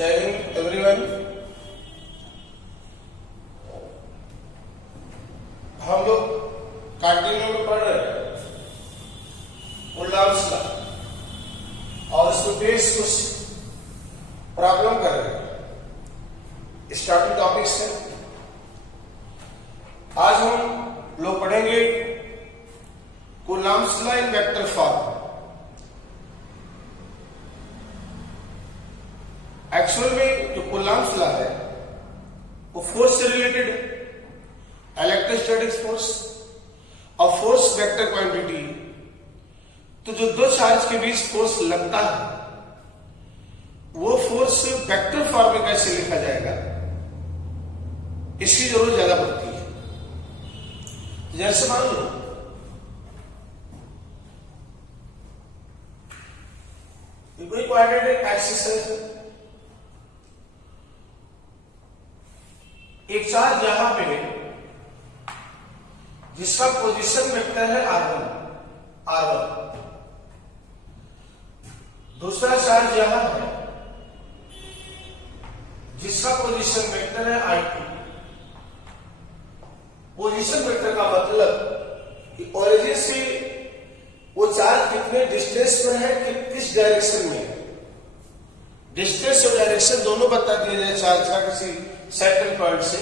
जय हिंद एवरीवन। हम लोग कंटिन्यू में पढ़ रहे हैं कुल्लाम्स लॉ और इसमें बेस कुछ प्रॉब्लम कर रहे हैं। स्टार्टिंग टॉपिक से आज हम लोग पढ़ेंगे Coulomb's law in vector form. Actual में जो कुल्लाम्स लॉ है वो फोर्स से रिलेटेड है, इलेक्ट्रोस्टैटिक फोर्स और फोर्स वेक्टर क्वांटिटी। तो जो दो चार्ज के बीच फोर्स लगता है वो फोर्स वेक्टर फॉर्म में कैसे लिखा जाएगा, इसकी जरूरत ज्यादा पड़ती है। जैसे मान लो कोई क्वाड्रेटिक एक्सिस है, एक चार्ज यहां पे जिसका पोजीशन वेक्टर है r1, दूसरा चार्ज यहां है जिसका पोजीशन वेक्टर है i2। पोजीशन वेक्टर का मतलब कि ओरिजिन से वो चार्ज कितने डिस्टेंस पर है, किस डायरेक्शन में। डिस्टेंस और डायरेक्शन दोनों बता दिया जाए चार्ज का किसी सेंट्रल पॉइंट से,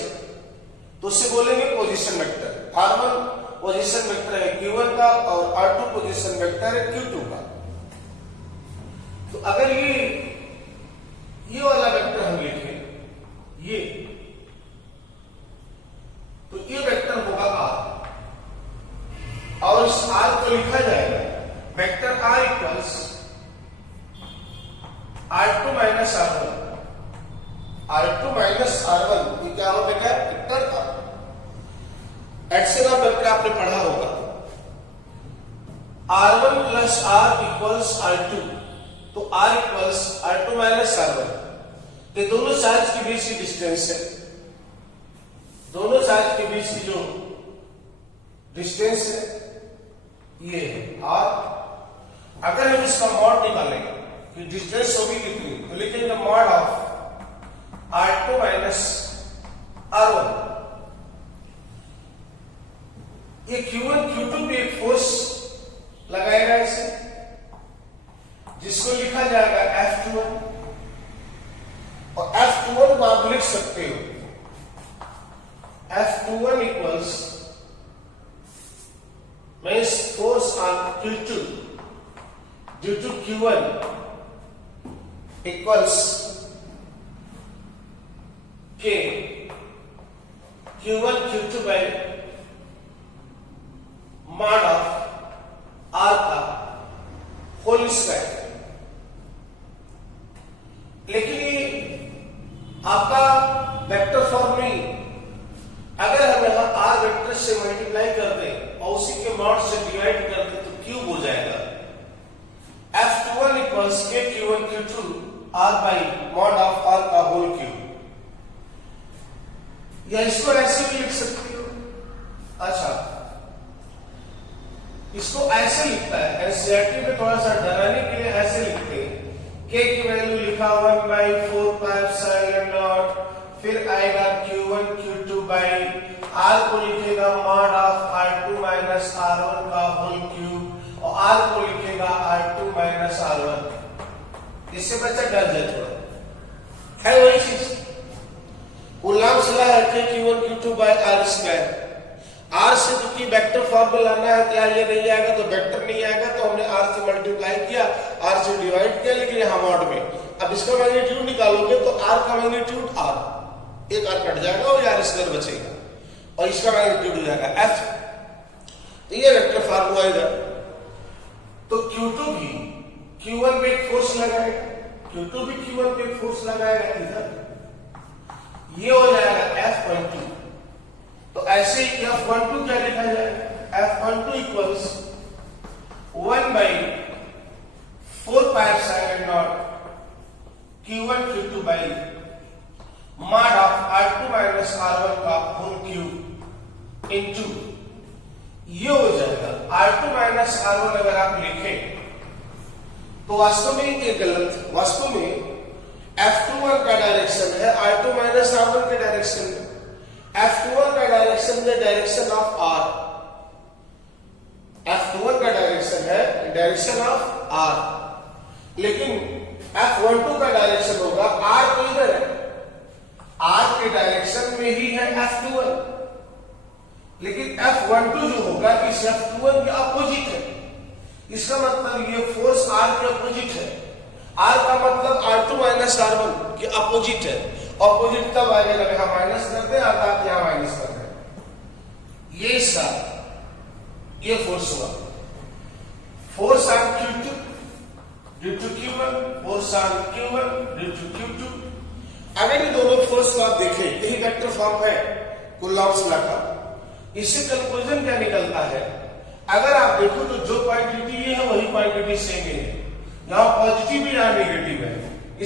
तो उससे बोलेंगे position vector. r1 position vector है q1 का और r2 पोजीशन वेक्टर है q2 का। तो अगर ये वाला वेक्टर हम लिखें ये, तो ये वेक्टर होगा r और इस r को लिखा जाएगा vector r equals r2 minus r1। r2 minus r1 ये क्या होगा बेटा, वेक्टर का एक्शन ऑफ वेक्टर आपने पढ़ा होगा। r1 plus r equals r2, तो r equals r2 minus r1। ये दोनों चार्ज के बीच की डिस्टेंस है, दोनों चार्ज के बीच की जो डिस्टेंस है ये है r। अगर हम इसका मॉड निकालेंगे कि डिस्टेंस होगी कितनी, तो लिखेंगे mod of r2 minus r1। ये q1 q2 पे एक फोर्स लगाएगा इसे, जिसको लिखा जाएगा F21, और F21 को आप लिख सकते हो F21 equals means force on q2 due to q1 equals K q1 q2 by mod of r का होल स्क्वायर। लेकिन ये आपका वेक्टर फॉर्म नहीं। अगर हम यहां r वेक्टर से मल्टीप्लाई कर दें और उसी के मॉड से डिवाइड कर दें तो क्यूब हो जाएगा। F21 equals K q1 q2 r by mod of r का होल क्यूब। या इसको ऐसे भी लिख सकते हो। अच्छा, इसको ऐसे लिखता है, एनसीईआरटी में थोड़ा सा डराने के लिए ऐसे लिखते हैं। k की वैल्यू लिखा 1/4π0, फिर आएगा q1 q2 बाई r को लिखेगा mod of r2 minus r1 का होल क्यूब और r को लिखेगा r2 माइनस r1। इससे बच्चा डर जाए थोड़ा, है वही चीज। कुल्लाम्स लॉ है कि q1 q2 by r square. r से क्योंकि वेक्टर फॉर्म में लाना है, क्या ये नहीं आएगा तो वेक्टर नहीं आएगा, तो हमने r से मल्टीप्लाई किया, r से डिवाइड किया, लेकिन यहां मॉड में। अब इसका मैग्नीट्यूड निकालोगे तो r का मैग्नीट्यूड r, एक r कट जाएगा और r स्क्वायर बचेगा और इसका मैग्नीट्यूड हो जाएगा f। तो ये वेक्टर फॉर्म हुआ इधर। तो q2 भी q1 पे एक फोर्स लगाएगा, q2 भी q1 पे एक फोर्स लगाएगा इधर, ये हो जाएगा F12। तो ऐसे F12 क्या लिखा जाएगा, F12 equals 1/4π0 q1 q2 by mod of r2 minus r1 का होल क्यूब इनटू ये हो जाएगा R2 माइनस R1 अगर आप लिखें तो वास्तव में ये गलत, वास्तव में F2 F21 का डायरेक्शन है R2 माइनस R1 के डायरेक्शन में। F21 का डायरेक्शन है डायरेक्शन ऑफ R। F21 का डायरेक्शन है डायरेक्शन ऑफ R, लेकिन F12 का डायरेक्शन होगा R तो इधर है, R के डायरेक्शन में ही है F21, लेकिन F12 जो होगा इस F21 के अपोजिट है। इसका मतलब ये फोर्स R के अपोजिट है। R का मतलब R2 माइनस R1 के अपोजिट है। अपोजिट तब आएगा जब यहां माइनस करते हैं अर्थात यहां माइनस करते हैं। ये इसका ये फोर्स हुआ, force on Q2 due to Q1, force on Q1 due to Q2। अगर ये दोनों फोर्स को आप देखें, यही वेक्टर फॉर्म है कूलॉम्स लॉ का। इससे कंक्लूजन क्या निकलता है, अगर आप देखो तो जो क्वांटिटी ये है वही क्वांटिटी सेम है, यहां पॉजिटिव भी यहां नेगेटिव है।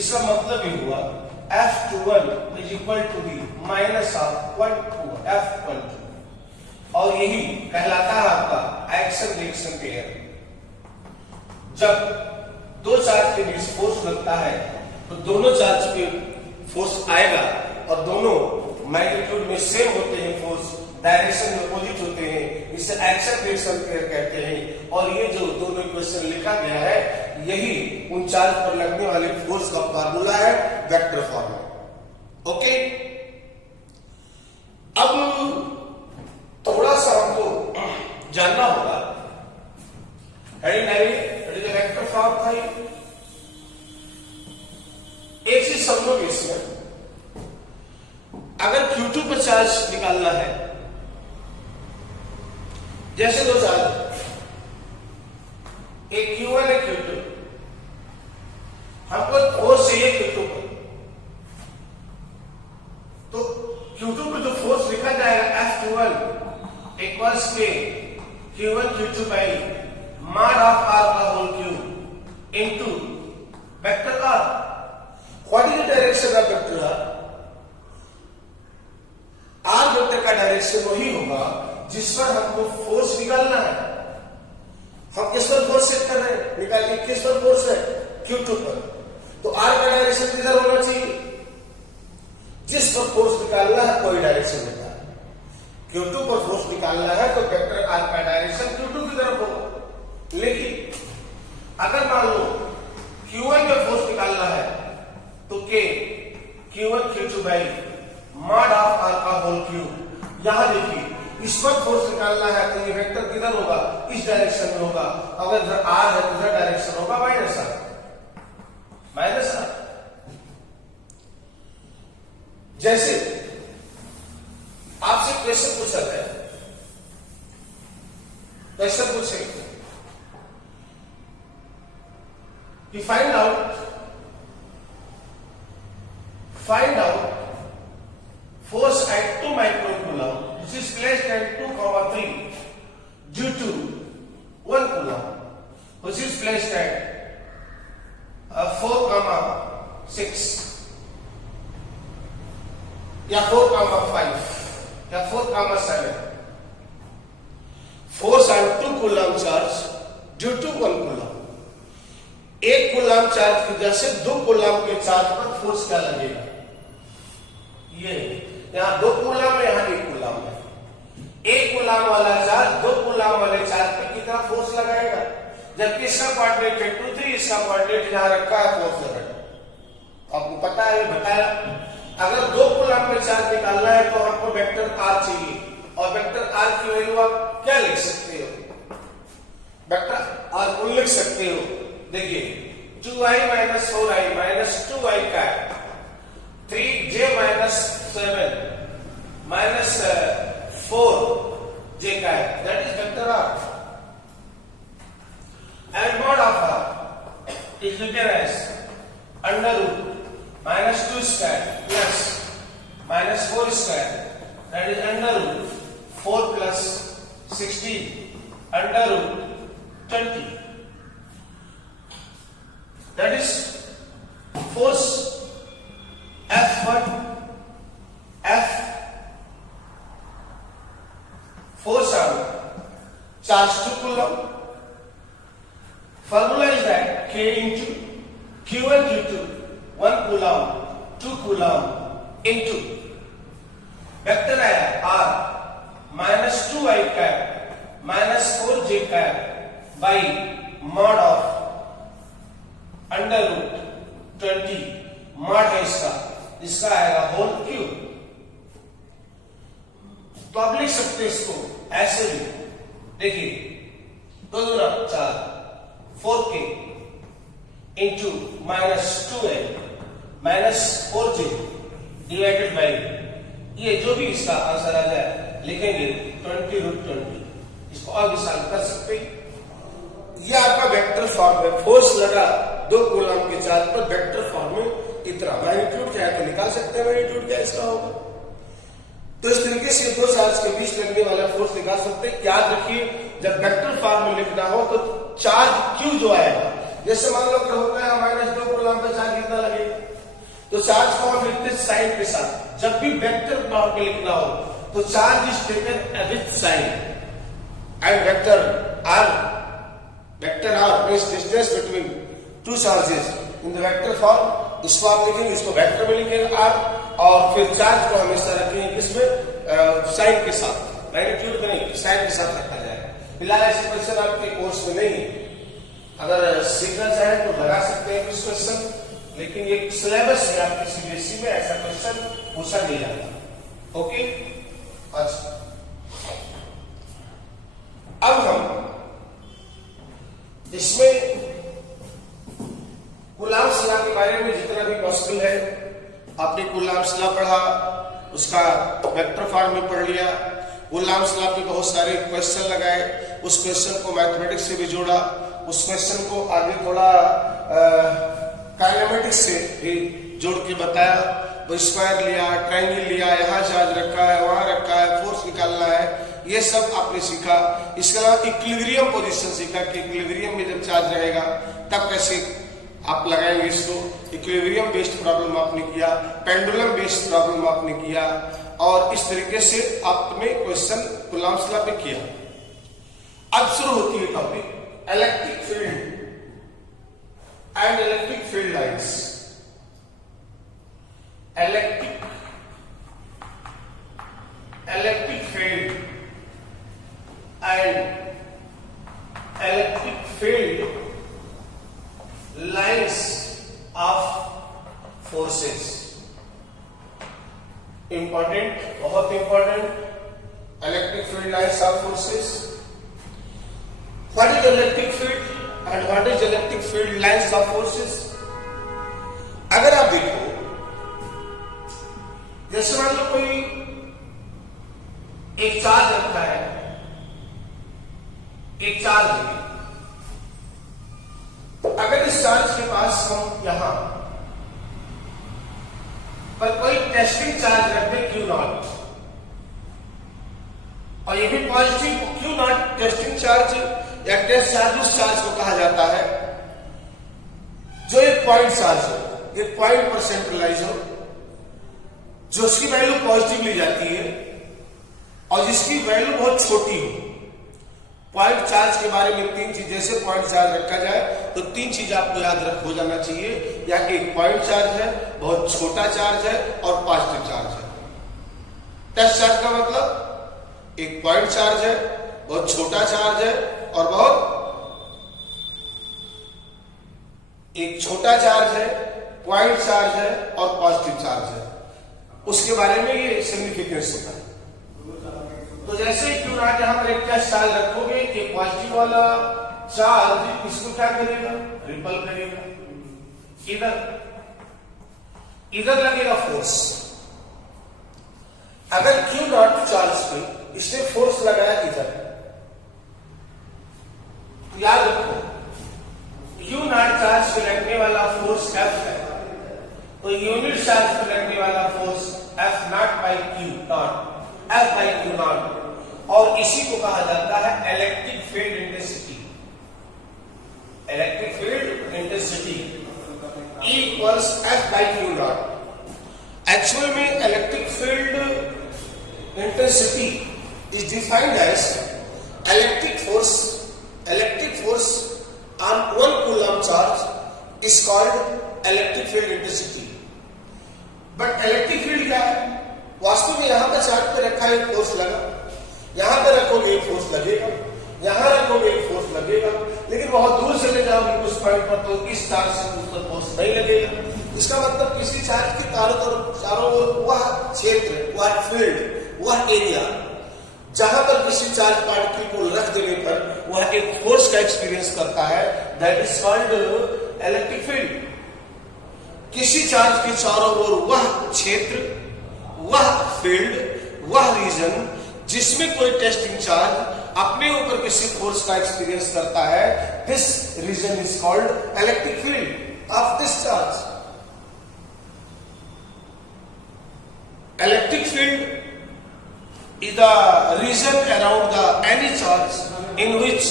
इसका मतलब ये हुआ F21 is equal to the minus of 1 to F12, और यही कहलाता है आपका एक्शन रिएक्शन पेयर। जब दो चार्ज के बीच फोर्स लगता है तो दोनों चार्ज पे फोर्स आएगा और दोनों मैग्नीट्यूड में सेम होते हैं, फोर्स डायरेक्शन में अपोजिट होते हैं, इसे एक्शन रिएक्शन पेयर कहते हैं। और ये जो दोनों इक्वेशन लिखा गया है यही उन चार्ज पर लगने वाले फोर्स का फार्मूला है वेक्टर फॉर्म में। ओके, अब थोड़ा सा हमको जानना होगा वेक्टर फॉर्म था। एक चीज समझोगे इसमें, अगर Q2 पर चार्ज निकालना है, जैसे दो चार्ज एक Q1 एक Q2, हमको फोर्स चाहिए Q2 पर, तो Q2 पर जो फोर्स लिखा जाएगा F21 इक्वल्स के Q1 Q2 by mod of R का whole cube into vector R। What is the direction of vector R? R vector का डायरेक्शन वही होगा जिस पर हमको फोर्स निकालना है। हम किस पर फोर्स सेट कर रहे हैं, निकालिए किस पर फोर्स है, Q2 पर, तो R का डायरेक्शन किधर होना चाहिए, जिस पर फोर्स निकालना है कोई डायरेक्शन निकाल। Q2 पर फोर्स निकालना है तो वेक्टर R का डायरेक्शन Q2 की तरफ होगा। लेकिन अगर मान लो Q1 पे फोर्स निकालना है तो Q1 Q2 by mod of R का होल क्यूब। यहां देखिए इस पर फोर्स निकालना है तो ये वेक्टर किधर होगा, इस डायरेक्शन में होगा। अगर इधर R है तो इधर डायरेक्शन होगा माइनस R, माइनस R। जैसे आपसे क्वेश्चन पूछा है, क्वेश्चन पूछे कि find out force at 2 microcoulomb which is placed at 2,3 due to 1 coulomb which is placed at 4,6 या 4,5 या 4,7। Force on 2 coulomb charge due to 1 coulomb. एक कूलम चार्ज की वजह से 2 कूलम के चार्ज पर फोर्स क्या लगेगा, ये यहां 2 कूलम है, यहां 1 कूलम है। एक कूलम वाला चार्ज 2 कूलम वाले चार्ज पे कितना फोर्स लगाएगा, जबकि इसका कोऑर्डिनेट है 2, 3, इसका कोऑर्डिनेट जहां रखा है फोर्स लगाएगा। आपको पता है बताया, अगर 2 कूलम पे चार्ज निकालना है तो हमको वेक्टर R चाहिए, और वेक्टर R की वैल्यू आप क्या लिख सकते हो, वेक्टर R को लिख सकते हो। देखिए 2i minus 4i minus 2i का 3j माइनस 7 माइनस 4j का है, that is vector R। And mod of R is written as under root minus 2 square plus minus 4 square, that is under root 4 plus 16 under root 20, that is force F1 F force on charge 2 coulomb. Formula is that K into Q1 Q2 1 coulomb 2 coulomb into vector आया r minus 2i cap minus 4j cap by mod of under root 20 mod है इसका आएगा whole cube. तो आप लिख सकते हैं इसको ऐसे भी, देखिए 2 दूना 4 4k into minus 2a minus 4j divided by ये जो भी इसका आंसर आ जाए लिखेंगे 20√20। इसको आगे सॉल्व कर सकते हैं। ये आपका वेक्टर फॉर्म है, फोर्स लगा 2 कूलम के चार्ज पर वेक्टर फॉर्म में इतना मैग्नीट्यूड क्या है तो निकाल सकते हैं मैग्नीट्यूड क्या इसका होगा। तो इस तरीके से 2 चार्ज के बीच लगने वाला फोर्स निकाल सकते हैं। याद रखिए जब वेक्टर फॉर्म में लिखना हो तो चार्ज क्यू जो आएगा, जैसे मान लो अगर होता है माइनस 2 कूलम पे चार्ज कितना लगेगा, तो चार्ज को हम लिखते हैं साइन के साथ। जब भी वेक्टर फॉर्म में लिखना हो तो charge is taken with sign and vector R means distance between 2 charges in the vector form. इसको आप लिखेंगे, इसको वेक्टर में लिखेंगे आर, और फिर चार्ज को हमेशा रखेंगे किसमें, साइन के साथ, मैग्नीट्यूड में नहीं साइन के साथ रखा जाएगा। फिलहाल ऐसे क्वेश्चन आपके कोर्स में नहीं है, अगर सीखना चाहे तो लगा सकते हैं कुछ क्वेश्चन, लेकिन ये सिलेबस है आपके सीबीएसई में ऐसा क्वेश्चन पूछा नहीं जाता। ओके, अच्छा अब हम इसमें कूलम्ब्स लॉ के बारे में जितना भी पॉसिबल है, आपने कूलम्ब्स लॉ पढ़ा, उसका वेक्टर फॉर्म में पढ़ लिया, कूलम्ब्स लॉ पे बहुत सारे क्वेश्चन लगाए, उस क्वेश्चन को मैथमेटिक्स से भी जोड़ा, उस क्वेश्चन को आगे थोड़ा काइनेमेटिक्स से भी जोड़ के बताया, वो स्क्वायर लिया, ट्रायंगल लिया, यहाँ चार्ज रखा है, वहां रखा है, फोर्स निकालना है, ये सब आपने सीखा। इसके अलावा इक्विलिब्रियम पोजीशन सीखा कि इक्विलिब्रियम में जब चार्ज रहेगा तब कैसे आप लगाएंगे इसको। इक्विलिब्रियम बेस्ड प्रॉब्लम आपने किया, पेंडुलम बेस्ड प्रॉब्लम आपने किया, और इस तरीके से आपने क्वेश्चन कूलम्ब्स लॉ पे किया। अब शुरू होती है topic electric field and electric field lines. Electric field and electric field lines of forces. Important, बहुत important, electric field lines of forces. What is electric field and what is electric field lines of forces. अगर आप देखो, जैसे मान लो कोई एक charge रखा है, एक चार्ज है, अगर इस चार्ज के पास हम यहां पर कोई टेस्टिंग चार्ज रख दे Q0, और ये भी पॉजिटिव Q0 टेस्टिंग चार्ज या टेस्ट चार्ज उस चार्ज को कहा जाता है जो एक पॉइंट चार्ज हो, एक पॉइंट पर सेंट्रलाइज हो, जो उसकी वैल्यू पॉजिटिव ली जाती है और जिसकी वैल्यू बहुत छोटी हो। पॉइंट चार्ज के बारे में 3 चीज, जैसे पॉइंट चार्ज रखा जाए तो 3 चीज आपको याद हो जाना चाहिए, या कि एक पॉइंट चार्ज है, बहुत छोटा चार्ज है और पॉजिटिव चार्ज है। टेस्ट चार्ज का मतलब एक पॉइंट चार्ज है, बहुत छोटा चार्ज है और बहुत एक छोटा चार्ज है, पॉइंट चार्ज है और पॉजिटिव चार्ज है, उसके बारे में ये सिग्निफिकेंस होता है। तो जैसे क्यों ना यहां पर एक टेस्ट चार्ज रखोगे कि पॉजिटिव वाला चार्ज इसको क्या करेगा, रिपल करेगा, इधर लगेगा फोर्स। अगर Q0 चार्ज पे इसने फोर्स लगाया इधर, तो याद रखो Q0 चार्ज पे लगने वाला फोर्स F है, तो यूनिट चार्ज पे लगने वाला force F0 by Q0, F by Q0, और इसी को कहा जाता है electric field intensity. Electric field intensity equals F by Q0। Actual में electric field intensity is defined as electric force on 1 coulomb charge is called electric field intensity। क्या है? वास्तव में यहाँ पर चार्ज पे रखा है, एक फोर्स लगा, यहाँ पे रखोगे एक फोर्स लगेगा, यहाँ रखोगे एक फोर्स लगेगा, लेकिन बहुत दूर चले जाओगे उस पॉइंट पर तो इस चार्ज से उस पर फोर्स नहीं लगेगा। इसका मतलब किसी चार्ज के चारों ओर वह क्षेत्र, वह फील्ड, वह एरिया जहां पर किसी चार्ज पार्टिकल को रख देने पर वह एक फोर्स का एक्सपीरियंस करता है, that is called electric field. किसी चार्ज के चारों ओर वह क्षेत्र, वह फील्ड, वह रीजन जिसमें कोई टेस्टिंग चार्ज अपने ऊपर किसी फोर्स का एक्सपीरियंस करता है, this region is called electric field of this charge. Electric field is the region around any charge in which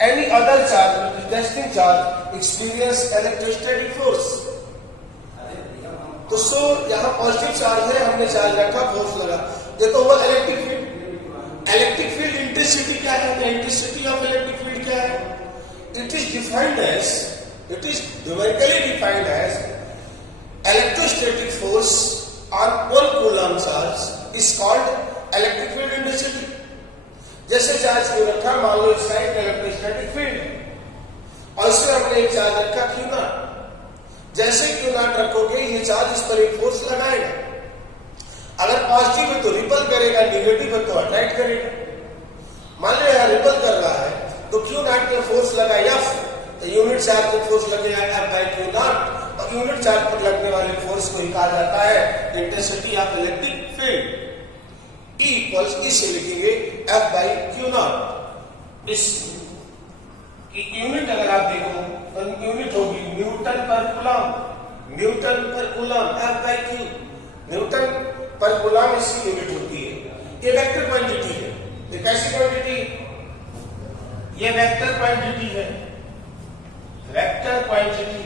any other charge, which is testing charge, experience electrostatic force. तो यहाँ positive charge है, हमने charge रखा, force लगा, ये तो हुआ electric field. Electric field intensity क्या है? इंटेंसिटी ऑफ इलेक्ट्रिक फील्ड क्या है? It is defined as, it is numerically defined as electrostatic force on 1 coulomb charge is called electric field intensity. जैसे चार्ज क्यू रखा, मान लो इसका एक इलेक्ट्रोस्टैटिक फील्ड और इसमें हमने एक चार्ज रखा क्यू नॉट। जैसे क्यू नॉट रखोगे ये चार्ज इस पर एक फोर्स लगाएगा, अगर पॉजिटिव है तो रिपल करेगा, निगेटिव है तो अट्रैक्ट करेगा। मान लो यहां रिपल कर रहा है तो क्यू नॉट पे फोर्स लगा एफ, तो यूनिट चार्ज पे फोर्स लगेगा एफ बाई क्यू नॉट, और यूनिट चार्ज पर लगने वाले फोर्स को कहा जाता है intensity of electric field. E equals इसे लिखेंगे F बाई क्यू नॉट। इस यूनिट अगर आप देखो तो यूनिट होगी न्यूटन पर कूलम, न्यूटन पर coulomb, F by Q, Newton पर कूलम इसकी यूनिट होती है। ये वेक्टर क्वांटिटी है। ये कैसी क्वांटिटी? ये वेक्टर क्वांटिटी है, वेक्टर क्वांटिटी।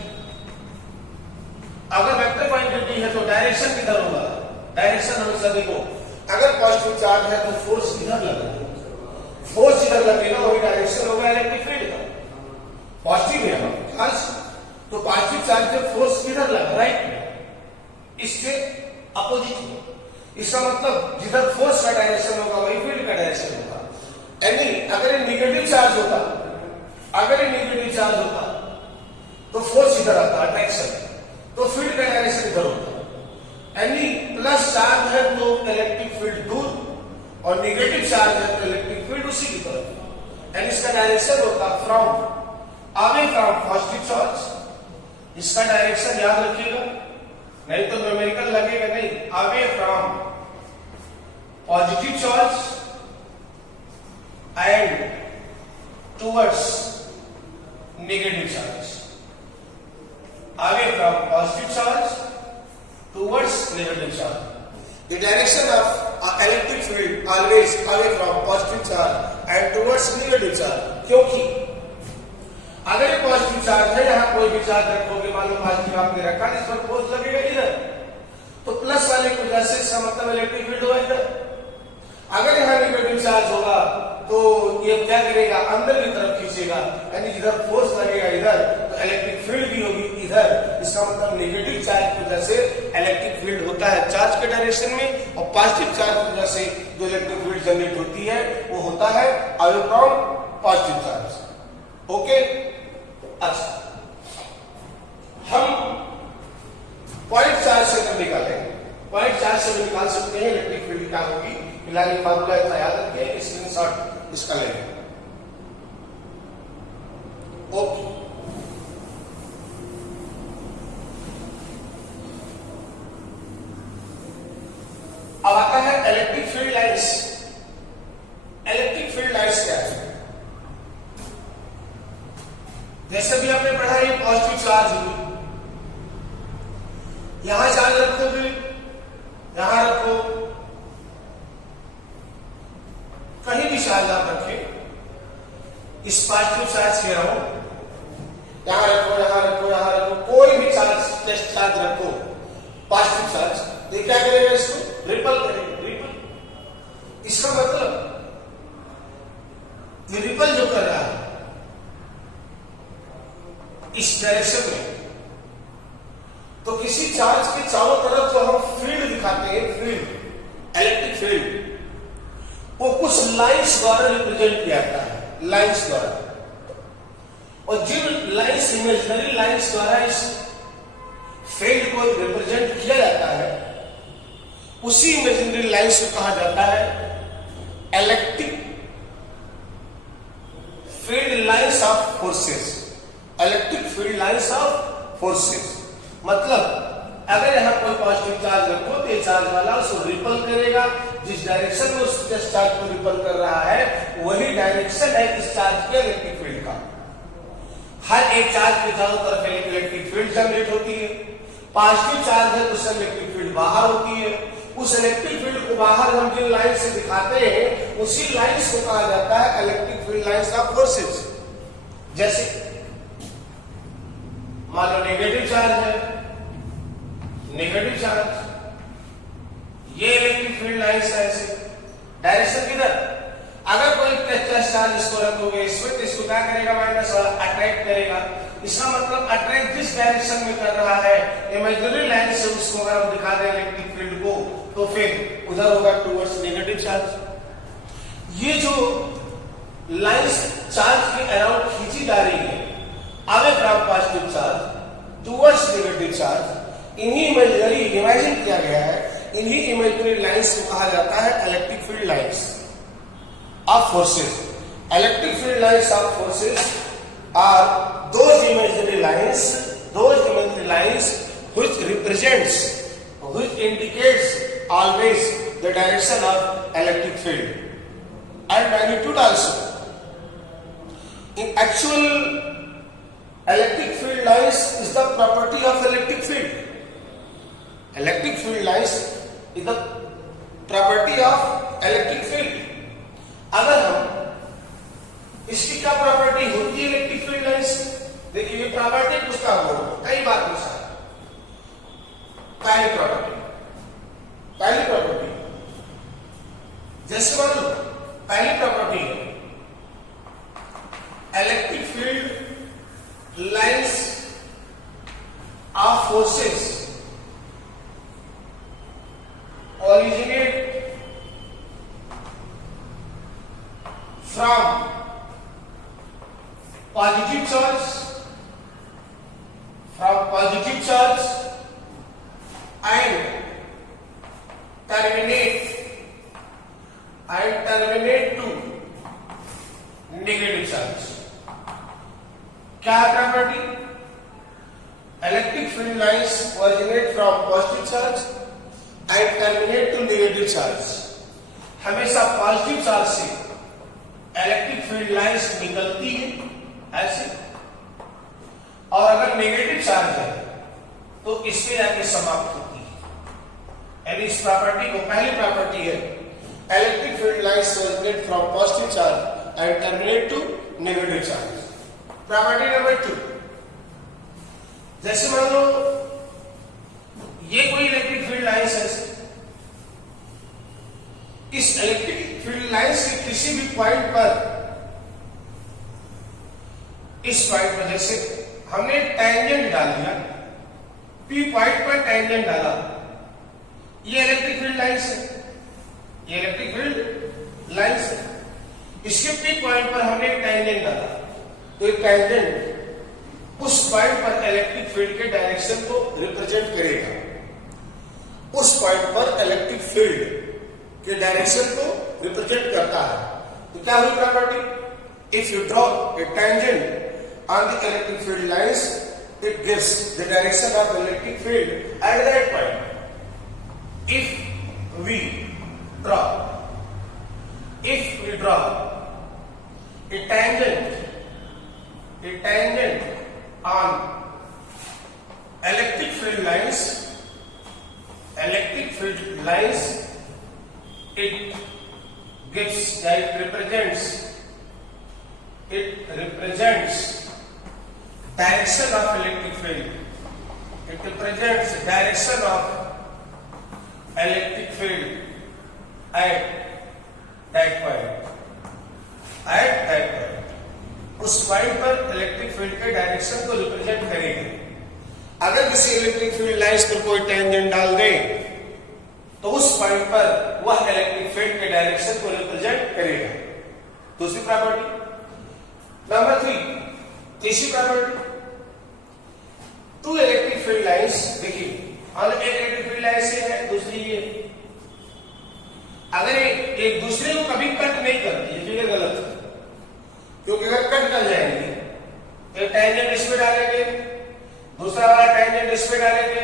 अगर वेक्टर क्वांटिटी है तो डायरेक्शन किधर होगा? डायरेक्शन हमेशा देखो, अगर पॉजिटिव चार्ज है तो फोर्स इधर लगेगा, फोर्स इधर लगेगा, वही डायरेक्शन होगा इलेक्ट्रिक फील्ड का। पॉजिटिव है चार्ज तो पॉजिटिव चार्ज पे फोर्स किधर लगा? राइट, इससे अपोजिट। इसका मतलब जिधर फोर्स का डायरेक्शन होगा वही फील्ड का डायरेक्शन होगा। यानी अगर ये निगेटिव चार्ज होता, अगर ये निगेटिव चार्ज होता तो फोर्स इधर आता, अट्रैक्शन, तो फील्ड का डायरेक्शन इधर होता। यानी प्लस चार्ज है तो इलेक्ट्रिक फील्ड दूर, और नेगेटिव चार्ज है तो इलेक्ट्रिक फील्ड उसी की तरफ। यानी इसका डायरेक्शन होता from away from positive charge. इसका डायरेक्शन याद रखिएगा, नहीं तो न्यूमेरिकल लगेगा नहीं। Away from positive charge and towards negative charge. Away from positive charge towards negative charge. The direction of electric field always away from positive charge and towards negative charge. क्योंकि अगर ये positive charge है, यहाँ कोई भी charge रखोगे, मान लो positive आपने रखा, इस पर फोर्स लगेगा इधर, तो प्लस वाले की वजह से इसका मतलब इलेक्ट्रिक फील्ड होगा इधर। अगर यहाँ नेगेटिव चार्ज होगा तो ये क्या करेगा? अंदर की तरफ खींचेगा, यानी जिधर फोर्स लगेगा इधर तो इलेक्ट्रिक फील्ड भी होगी इधर। इसका मतलब नेगेटिव चार्ज की वजह से इलेक्ट्रिक फील्ड होता है चार्ज के डायरेक्शन में, और पॉजिटिव चार्ज की वजह से जो इलेक्ट्रिक फील्ड जनरेट होती है वो होता है away from positive charge. Okay, अच्छा, हम पॉइंट चार्ज से जब निकालेंगे, पॉइंट चार्ज से भी निकाल सकते हैं इलेक्ट्रिक फील्ड क्या होगी। फिलहाल ये फॉर्मूला इतना याद रखें, स्क्रीनशॉट इसका लेंगे। ओके, अब आता है electric field lines. Electric field lines क्या है? जैसे भी आपने पढ़ा ये पॉजिटिव चार्ज हुई, यहां चार्ज रखोगे, यहां रखो, कहीं भी चार्ज आप रखें, इस पॉजिटिव चार्ज कह रहा हूं, यहां रखो, यहां रखो, यहां रखो, कोई भी चार्ज, टेस्ट चार्ज रखो, पॉजिटिव चार्ज, ये क्या करेगा? इसको रिपल करेगा, रिपल। इसका मतलब ये रिपल जो कर रहा है इस डायरेक्शन में, तो किसी चार्ज के चारों तरफ जो हम फील्ड दिखाते हैं, उस लाइंस द्वारा रिप्रेजेंट किया जाता है, लाइंस द्वारा। और जिन लाइंस, इमेजिनरी लाइंस द्वारा इस फील्ड को रिप्रेजेंट किया जाता है, उसी इमेजिनरी लाइंस को कहा जाता है electric field lines of forces. Electric field lines of forces मतलब अगर यहां कोई पॉजिटिव चार्ज रखो तो ये चार्ज वाला उसको रिपल करेगा, जिस डायरेक्शन में उस चार्ज को रिपल कर रहा है वही डायरेक्शन है इस चार्ज के इलेक्ट्रिक फील्ड का। हर एक चार्ज के चारों तरफ एक इलेक्ट्रिक फील्ड जनरेट होती है। पॉजिटिव चार्ज है तो उससे इलेक्ट्रिक फील्ड बाहर होती है। उस इलेक्ट्रिक फील्ड को बाहर हम जिन लाइन से दिखाते हैं उसी लाइंस को कहा जाता है electric field lines of forces. जैसे मान लो नेगेटिव चार्ज है, नेगेटिव चार्ज, ये इलेक्ट्रिक फील्ड लाइंस है, ऐसे डायरेक्शन किधर? अगर कोई प्लस चार्ज इसको रखोगे इसमें तो इसको क्या करेगा? माइनस वाला अट्रैक्ट करेगा। इसका मतलब अट्रैक्ट जिस डायरेक्शन में कर रहा है इमेजिनरी लाइन से उसको अगर हम दिखा दें इलेक्ट्रिक फील्ड को तो फिर उधर होगा टुवर्ड्स नेगेटिव चार्ज। ये जो लाइंस चार्ज के अराउंड खींची जा रही है away from positive charge towards negative charge, इन्हीं इमेजिनरी इमेजिन किया गया है, इन्हीं इमेजिनरी लाइंस को कहा जाता है electric field lines of forces. Electric field lines of forces are those imaginary lines which represents, which indicates always the direction of electric field and magnitude also. In actual, electric field lines is the property of electric field. Electric field lines is the property of electric field. अगर हम इसकी क्या property होती है electric field lines? देखिए ये property उसका हो कई बार पूछा। पहली प्रॉपर्टी जैसे मान लो पहली प्रॉपर्टी है electric field lines of forces originate from positive charge and terminate to negative charge. क्या है property? Electric field lines originate from positive charge and terminate to negative charge. हमेशा पॉजिटिव चार्ज से electric field lines निकलती है ऐसे, और अगर negative charge है तो इसके जाके समाप्त होती है। यानी इस प्रॉपर्टी को, पहली प्रॉपर्टी है electric field lines originate from positive charge and terminate to negative charge. Property number 2, जैसे मान लो ये कोई इलेक्ट्रिक फील्ड लाइंस है, इस इलेक्ट्रिक फील्ड लाइंस के किसी भी पॉइंट पर, इस पॉइंट पर जैसे हमने टैंजेंट डाल दिया, पी पॉइंट पर टैंजेंट डाला, ये इलेक्ट्रिक फील्ड लाइंस है, ये इलेक्ट्रिक फील्ड लाइंस है। इसके पी पॉइंट पर हमने एक टैंजेंट डाला तो एक टैंजेंट उस पॉइंट पर इलेक्ट्रिक फील्ड के डायरेक्शन को रिप्रेजेंट करेगा। उस पॉइंट पर इलेक्ट्रिक फील्ड के डायरेक्शन को रिप्रेजेंट करता है। तो क्या हुई property? If you draw a tangent on the electric field lines it gives the direction of electric field at that point. If we draw a tangent on electric field lines, it gives, it represents direction of electric field. It represents direction of electric field at that point. उस point पर electric field के direction को represent करेगा। अगर किसी electric field lines पर कोई tangent डाल दे तो उस पॉइंट पर वह इलेक्ट्रिक फील्ड के डायरेक्शन को रिप्रेजेंट करेगा। दूसरी प्रॉपर्टी। नंबर 3, तीसरी property, two electric field lines, देखिए एक इलेक्ट्रिक फील्ड लाइन से है, दूसरी ये, अगर एक दूसरे को कभी कट नहीं करती, ये फिगर गलत है, क्योंकि अगर कट कर जाएंगे, एक टैंजेंट इसमें डालेंगे, दूसरा वाला टैंजेंट इसमें डालेंगे,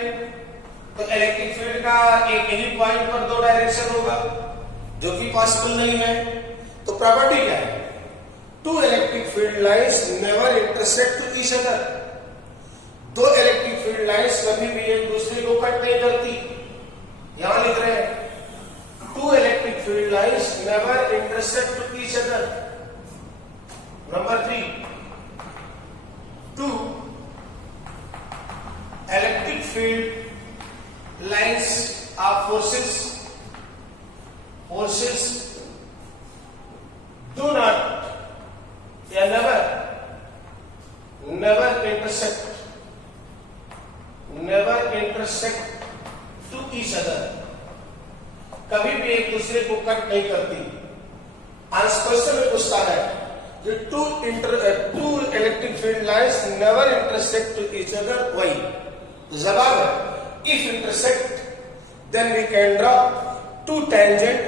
तो इलेक्ट्रिक फील्ड का एक ही पॉइंट पर दो डायरेक्शन होगा, जो कि पॉसिबल नहीं है। तो प्रॉपर्टी क्या है? Two electric field lines never intersect to each other. दो इलेक्ट्रिक फील्ड लाइंस कभी भी एक दूसरे को कट नहीं करती। यहां लिख रहे हैं two electric field lines never intersect to each other. Number 3, two electric field lines of forces do not या never intersect to each other, कभी भी एक दूसरे को कट नहीं करती। आज क्वेश्चन में पूछता है कि two electric field lines never intersect to each other, why? जवाब है if intersect then we can draw two tangent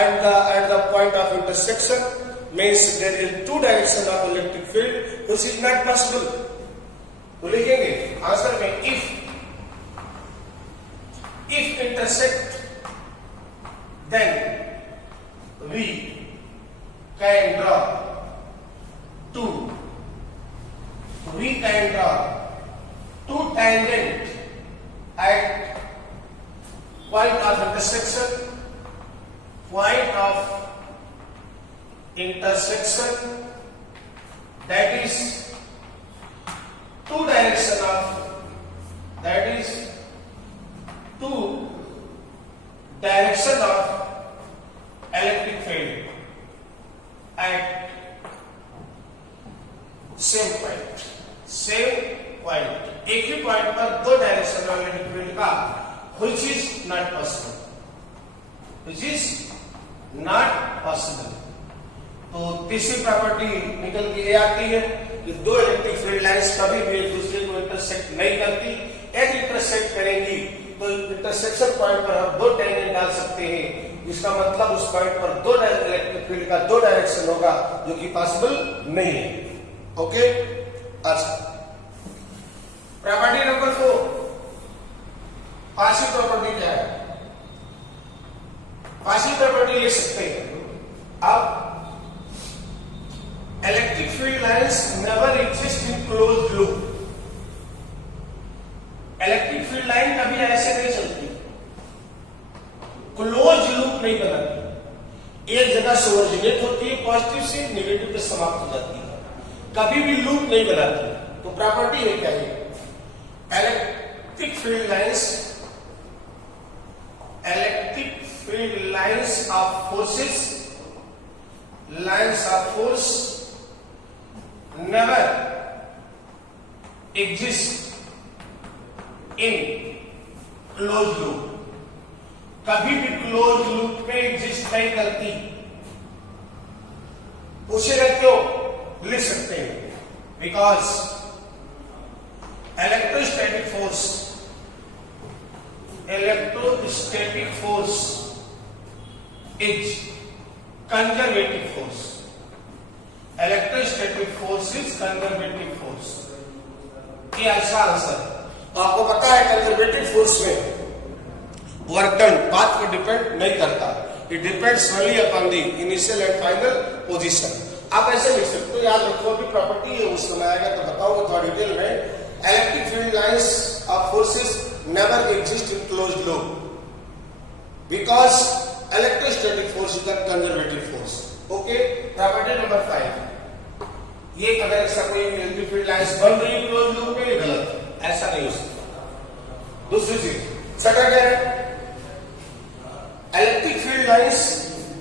at the point of intersection, means there is two direction of electric field which is not possible. तो लिखेंगे answer में if intersect then we can draw two tangent at point of intersection that is two direction of electric field at same point, एक ही point पर दो direction of electric field का which is not possible। तो तीसरी property निकल के ये आती है कि दो इलेक्ट्रिक फील्ड लाइंस कभी भी एक दूसरे को इंटरसेक्ट नहीं करती। एक इंटरसेक्ट करेंगी तो इंटरसेक्शन पॉइंट पर हम दो टेंजेंट डाल सकते हैं, जिसका मतलब उस पॉइंट पर दो इलेक्ट्रिक फील्ड का दो डायरेक्शन होगा, जो कि पॉसिबल नहीं है। ओके, अच्छा प्रॉपर्टी नंबर 4, पासिव प्रॉपर्टी क्या है? पासिव प्रॉपर्टी लिख सकते हैं अब electric field lines never exist in closed loop. Electric field line कभी ऐसे नहीं चलती, क्लोज लूप नहीं बनाती, एक जगह से ओरिजिनेट होती है, पॉजिटिव से नेगेटिव पे समाप्त हो जाती है, कभी भी लूप नहीं बनाती। तो प्रॉपर्टी है क्या है? Electric field lines of force never exist in closed loop, कभी भी क्लोज लूप में एग्जिस्ट नहीं करती। पूछेगा क्यों? लिख सकते हैं because electrostatic force is conservative force. Electrostatic force is conservative force. ये अच्छा आंसर। तो आपको पता है कंजर्वेटिव फोर्स में वर्क डन पाथ पर डिपेंड नहीं करता, it depends only upon the initial and final position. आप ऐसे लिख सकते हो, याद रखो अभी प्रॉपर्टी है उस समय आएगा तो बताऊंगा थोड़ा डिटेल में। Electric field lines of forces never exist in closed loop because electrostatic force is the conservative force. Okay, property number 5, ये अगर ऐसा कोई इलेक्ट्रिक फील्ड लाइंस बन रही है क्लोज्ड लूप में, गलत, ऐसा नहीं हो सकता। दूसरी चीज सेकंड है electric field lines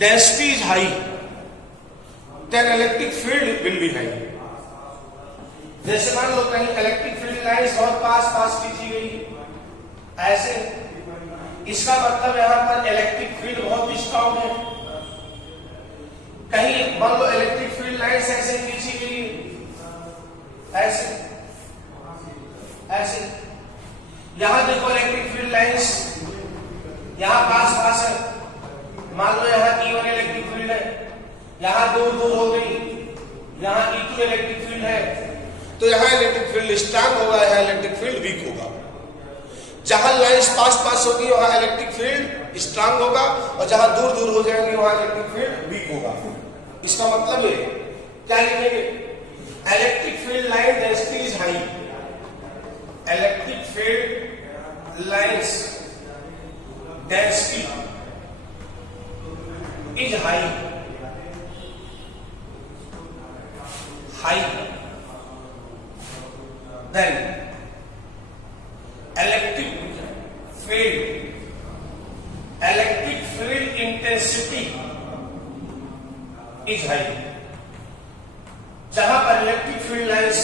density is high, then electric field will be high। जैसे मान लो कहीं इलेक्ट्रिक फील्ड लाइंस बहुत पास खींची गई, ऐसे इसका मतलब यहां पर इलेक्ट्रिक फील्ड बहुत स्ट्रांग है। कहीं मान लो इलेक्ट्रिक फील्ड लाइन्स ऐसे खींची गई, ऐसे ऐसे, यहां देखो इलेक्ट्रिक फील्ड लाइन्स यहां पास पास है, मान लो यहां E1 इलेक्ट्रिक फील्ड है, यहां दूर दूर हो गई, यहां E2 इलेक्ट्रिक फील्ड है, तो यहां इलेक्ट्रिक फील्ड स्ट्रांग होगा, यहां इलेक्ट्रिक फील्ड वीक होगा। जहां लाइन्स पास पास होगी वहां इलेक्ट्रिक फील्ड स्ट्रांग होगा, और जहां दूर दूर हो जाएंगे वहां इलेक्ट्रिक फील्ड वीक होगा। इसका मतलब है क्या लिखेंगे, electric field line density is high, electric field lines density is high, high, then electric field intensity is high। जहां पर इलेक्ट्रिक फील्ड लाइन्स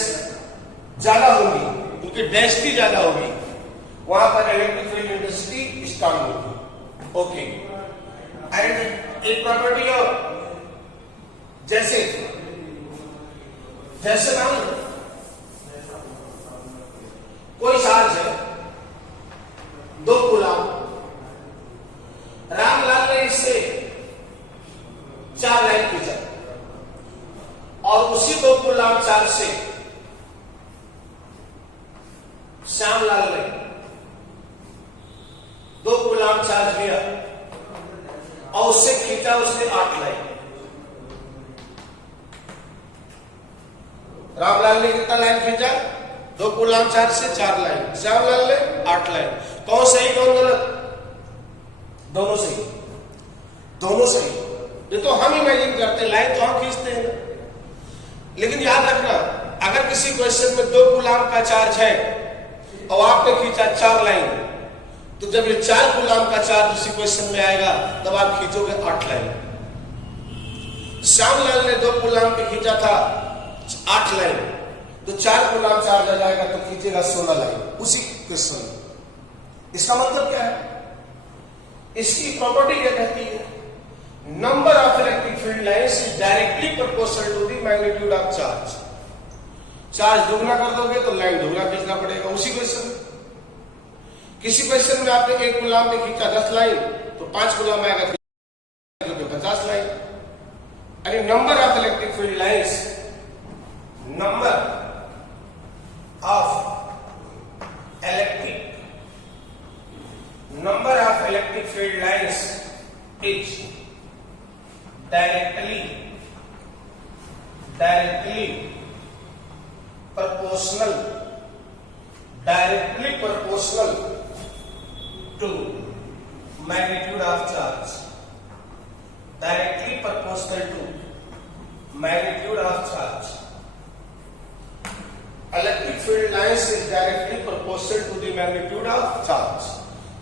ज्यादा होगी, उनकी डेंसिटी ज्यादा होगी, वहां पर इलेक्ट्रिक फील्ड इंटेंसिटी स्ट्रांग होगी। ओके, एंड एक प्रॉपर्टी और जैसे जैसे मान कोई चार्ज है 2 कूलम, रामलाल ने इससे 4 लाइन खींचा, और उसी 2 कूलम चार्ज से श्यामलाल ने 2 कूलम चार्ज लिया और उससे खींचा उसने 8 लाइन। रामलाल ने कितना लाइन खींचा, 2 कूलम चार्ज से 4 लाइन, श्यामलाल ने 8 लाइन। कौन सही कौन गलत, दोनों सही, दोनों सही। ये तो हम इमेजिन करते हैं, लाइन तो हम खींचते हैं, लेकिन याद रखना अगर किसी क्वेश्चन में 2 कूलम का चार्ज है और आपने खींचा 4 लाइन, तो जब ये 4 कूलम का चार्ज उसी क्वेश्चन में आएगा तब आप खींचोगे 8 लाइन। श्यामलाल ने 2 कूलम पे खींचा था 8 लाइन, तो 4 कूलम चार्ज आ जाएगा तो खींचेगा 16 लाइन उसी क्वेश्चन में। इसका मतलब क्या है, इसकी प्रॉपर्टी क्या कहती है, number of electric field lines is directly proportional to the magnitude of charge. Charge दुगना कर दोगे तो लाइन दुगना खींचना पड़ेगा उसी क्वेश्चन में। किसी क्वेश्चन में आपने 1 कूलम पे खींचा 10 लाइन, तो 5 कूलम आएगा 50 लाइन। यानी number of electric field lines, number of electric field lines is directly proportional to magnitude of charge, directly proportional to magnitude of charge. Electric field lines is directly proportional to the magnitude of charge.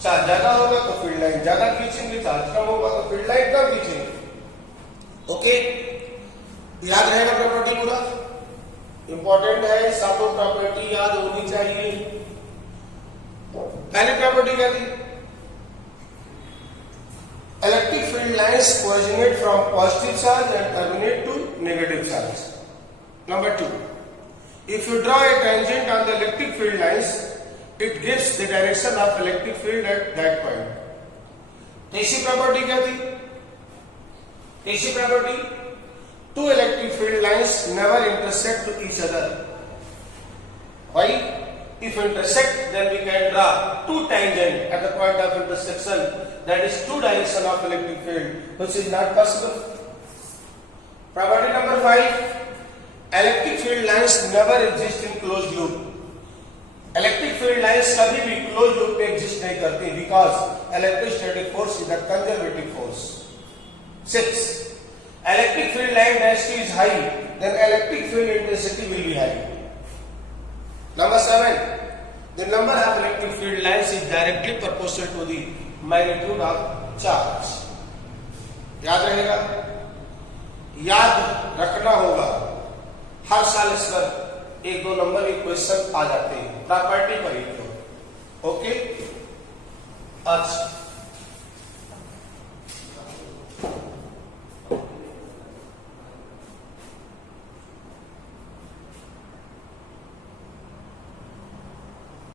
Charge ज्यादा होगा तो field line ज्यादा खींचेंगे, charge कम होगा तो field line कम खींचेंगे। Okay, याद रहेगा प्रॉपर्टी पूरा, इंपॉर्टेंट है, सातों प्रॉपर्टी याद होनी चाहिए। पहली प्रॉपर्टी क्या थी, electric field lines originate from positive charge and terminate to negative charge. Number 2, if you draw a tangent on the electric field lines, it gives the direction of electric field at that point. तीसरी property क्या थी, तीसरी property, 2 electric field lines never intersect to each other. Why? If intersect, then we can draw 2 tangent at the point of intersection, that is 2 direction of electric field, which is not possible. Property number 5, electric field lines never exist in closed loop. Electric field lines कभी भी close loop में exist नहीं करती, because electrostatic force is the conservative force. 6, electric field line density is high, then electric field intensity will be high. Number 7, the number of electric field lines is directly proportional to the magnitude of charge. याद रहेगा, याद रखना होगा, हर साल इस पर 1-2 number के question आ जाते हैं प्रॉपर्टी पर ही। ओके, अच्छा